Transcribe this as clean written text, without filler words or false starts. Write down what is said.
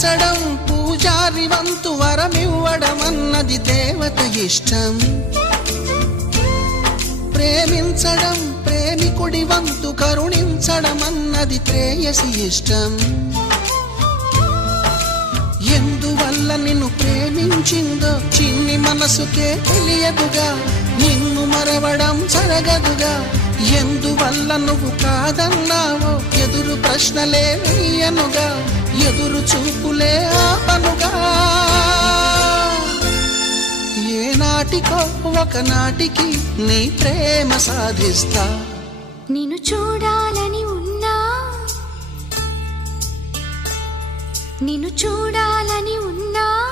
పూజించడం పూజారి వంతు వరమివ్వడం అన్నది దేవత ఇష్టం. ప్రేమించడం ప్రేమికుడి వంతు కరుణించడం అన్నది ప్రేయసి ఇష్టం. ఎందువల్ల నిన్ను ప్రేమించిందో చిన్ని మనసుకే తెలియదుగా, నిన్ను మరవడం జరగదుగా. ఎందువల్ల నువ్వు కాదన్నావో ఎదురు ప్రశ్నలే వేయనుగా, ఎదురు చూపులే ఆపనుగా. ఏనాటికో ఒకనాటికి నీ ప్రేమ సాధిస్తా. నిన్ను చూడాలని ఉన్నా, నిన్ను చూడాలని ఉన్నా